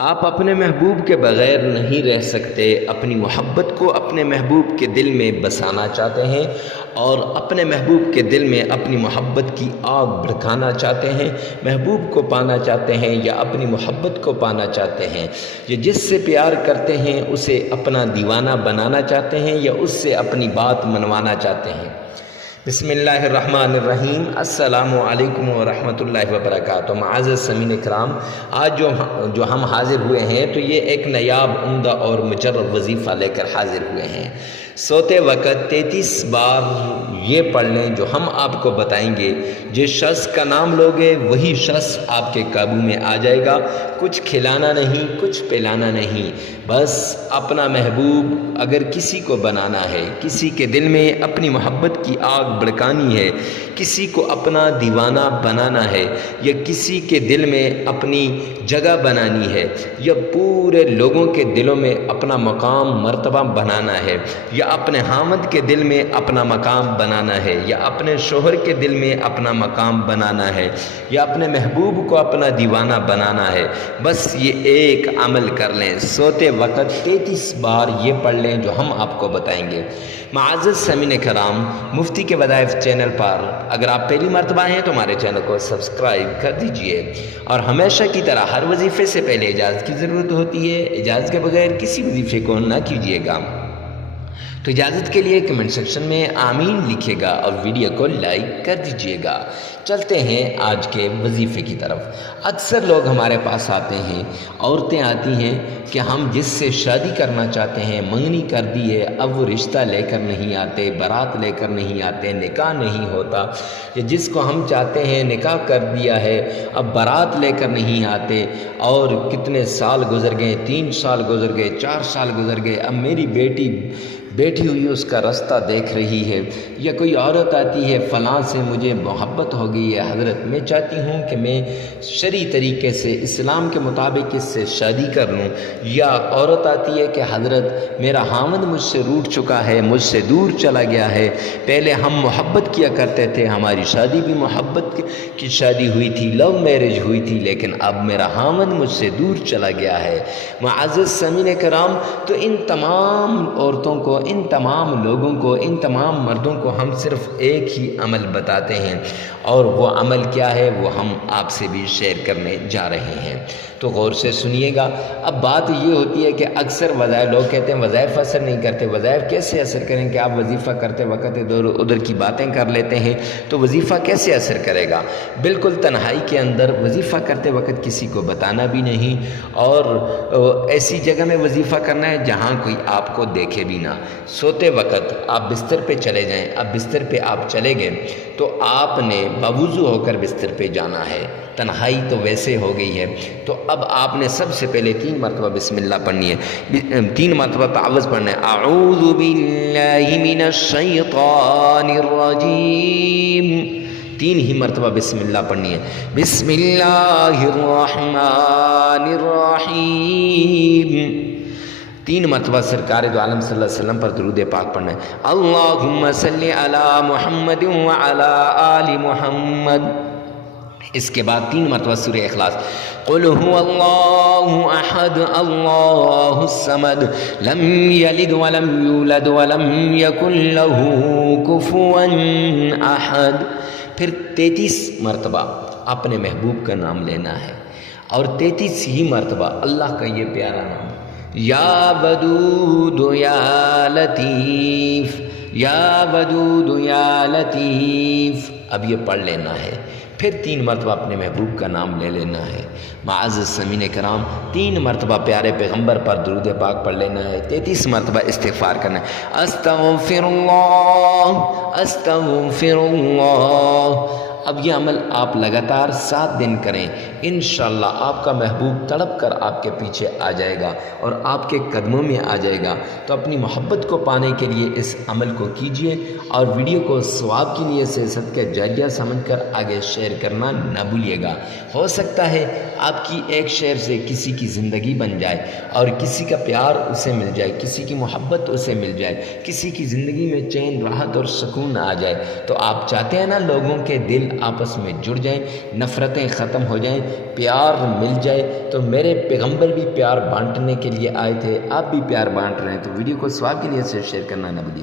آپ اپنے محبوب کے بغیر نہیں رہ سکتے، اپنی محبت کو اپنے محبوب کے دل میں بسانا چاہتے ہیں اور اپنے محبوب کے دل میں اپنی محبت کی آگ بھڑکانا چاہتے ہیں، محبوب کو پانا چاہتے ہیں یا اپنی محبت کو پانا چاہتے ہیں، یا جس سے پیار کرتے ہیں اسے اپنا دیوانہ بنانا چاہتے ہیں یا اس سے اپنی بات منوانا چاہتے ہیں۔ بسم اللہ الرحمن الرحیم۔ السلام علیکم ورحمۃ اللہ وبرکاتہ۔ معزز سامعین کرام، آج جو ہم حاضر ہوئے ہیں تو یہ ایک نایاب، عمدہ اور مجرب وظیفہ لے کر حاضر ہوئے ہیں۔ سوتے وقت 33 بار یہ پڑھ لیں جو ہم آپ کو بتائیں گے۔ جس شخص کا نام لوگے وہی شخص آپ کے قابو میں آ جائے گا۔ کچھ کھلانا نہیں، کچھ پلانا نہیں، بس اپنا محبوب اگر کسی کو بنانا ہے، کسی کے دل میں اپنی محبت کی آگ بھڑکانی ہے، کسی کو اپنا دیوانہ بنانا ہے یا کسی کے دل میں اپنی جگہ بنانی ہے یا پورے لوگوں کے دلوں میں اپنا مقام مرتبہ بنانا ہے یا اپنے حامد کے دل میں اپنا مقام بنانا ہے یا اپنے شوہر کے دل میں اپنا مقام بنانا ہے یا اپنے محبوب کو اپنا دیوانہ بنانا ہے، بس یہ ایک عمل کر لیں۔ سوتے وقت 33 بار یہ پڑھ لیں جو ہم آپ کو بتائیں گے۔ معزز سامعین کرام، مفتی کے وظائف چینل پر اگر آپ پہلی مرتبہ ہیں تو ہمارے چینل کو سبسکرائب کر دیجئے، اور ہمیشہ کی طرح ہر وظیفے سے پہلے اجازت کی ضرورت ہوتی ہے، اجازت کے بغیر کسی وظیفے کو نہ کیجیے گا۔ تو اجازت کے لیے کمنٹ سیکشن میں آمین لکھیے گا اور ویڈیو کو لائک کر دیجیے گا۔ چلتے ہیں آج کے وظیفے کی طرف۔ اکثر لوگ ہمارے پاس آتے ہیں، عورتیں آتی ہیں کہ ہم جس سے شادی کرنا چاہتے ہیں منگنی کر دی ہے، اب وہ رشتہ لے کر نہیں آتے، بارات لے کر نہیں آتے، نکاح نہیں ہوتا، یا جس کو ہم چاہتے ہیں نکاح کر دیا ہے اب بارات لے کر نہیں آتے، اور کتنے سال گزر گئے، 3 سال گزر گئے، 4 سال گزر گئے، اب میری بیٹھی ہوئی اس کا رستہ دیکھ رہی ہے، یا کوئی عورت آتی ہے فلاں سے مجھے محبت ہو گئی ہے حضرت، میں چاہتی ہوں کہ میں شرعی طریقے سے اسلام کے مطابق اس سے شادی کر لوں، یا عورت آتی ہے کہ حضرت میرا خاوند مجھ سے روٹھ چکا ہے، مجھ سے دور چلا گیا ہے، پہلے ہم محبت کیا کرتے تھے، ہماری شادی بھی محبت کی شادی ہوئی تھی، لو میرج ہوئی تھی، لیکن اب میرا خاوند مجھ سے دور چلا گیا ہے۔ معزز سامعین کرام، تو ان تمام عورتوں کو، ان تمام لوگوں کو، ان تمام مردوں کو ہم صرف ایک ہی عمل بتاتے ہیں، اور وہ عمل کیا ہے وہ ہم آپ سے بھی شیئر کرنے جا رہے ہیں، تو غور سے سنیے گا۔ اب بات یہ ہوتی ہے کہ اکثر وظائف، لوگ کہتے ہیں وظائف اثر نہیں کرتے، وظائف کیسے اثر کریں کہ آپ وظیفہ کرتے وقت ادھر ادھر کی باتیں کر لیتے ہیں تو وظیفہ کیسے اثر کرے گا؟ بالکل تنہائی کے اندر وظیفہ کرتے وقت کسی کو بتانا بھی نہیں، اور ایسی جگہ میں وظیفہ کرنا ہے جہاں کوئی آپ کو دیکھے بھی نہ۔ سوتے وقت آپ بستر پہ چلے جائیں، اب بستر پہ آپ چلے گئے تو آپ نے باوضو ہو کر بستر پہ جانا ہے، تنہائی تو ویسے ہو گئی ہے، تو اب آپ نے سب سے پہلے 3 مرتبہ بسم اللہ پڑھنی ہے، 3 مرتبہ تعوذ پڑھنا ہے۔ اعوذ باللہ من الشیطان الرجیم، 3 ہی مرتبہ بسم اللہ پڑھنی ہے۔ بسم اللہ الرحمن الرحیم، 3 مرتبہ سرکار دو عالم صلی اللہ علیہ وسلم پر درود پاک پڑھنا ہے۔ اللہم صلی علی محمد وعلی آل محمد، اس کے بعد 3 مرتبہ سورہ اخلاص۔ قل هو اللہ احد اللہ الصمد لم یلد ولم یولد ولم یکن له کفوا احد، پھر 33 مرتبہ اپنے محبوب کا نام لینا ہے، اور 33 ہی مرتبہ اللہ کا یہ پیارا نام، یا ودود یا لطیف، یا ودود یا لطیف، اب یہ پڑھ لینا ہے، پھر 3 مرتبہ اپنے محبوب کا نام لے لینا ہے۔ معزز سامعین کرام، 3 مرتبہ پیارے پیغمبر پر درود پاک پڑھ لینا ہے، 33 مرتبہ استغفار کرنا ہے۔ استغفر اللہ، استغفر اللہ۔ اب یہ عمل آپ لگاتار 7 دن کریں، انشاءاللہ آپ کا محبوب تڑپ کر آپ کے پیچھے آ جائے گا اور آپ کے قدموں میں آ جائے گا۔ تو اپنی محبت کو پانے کے لیے اس عمل کو کیجئے، اور ویڈیو کو ثواب کی نیت سے صدقہ جاریہ سمجھ کر آگے شیئر کرنا نہ بھولیے گا۔ ہو سکتا ہے آپ کی ایک شیئر سے کسی کی زندگی بن جائے، اور کسی کا پیار اسے مل جائے، کسی کی محبت اسے مل جائے، کسی کی زندگی میں چین، راحت اور سکون آ جائے۔ تو آپ چاہتے ہیں نا لوگوں کے دل آپس میں جڑ جائیں، نفرتیں ختم ہو جائیں، پیار مل جائے۔ تو میرے پیغمبر بھی پیار بانٹنے کے لیے آئے تھے، آپ بھی پیار بانٹ رہے ہیں، تو ویڈیو کو ثواب کے لیے سے شیئر کرنا نہ بھولیے۔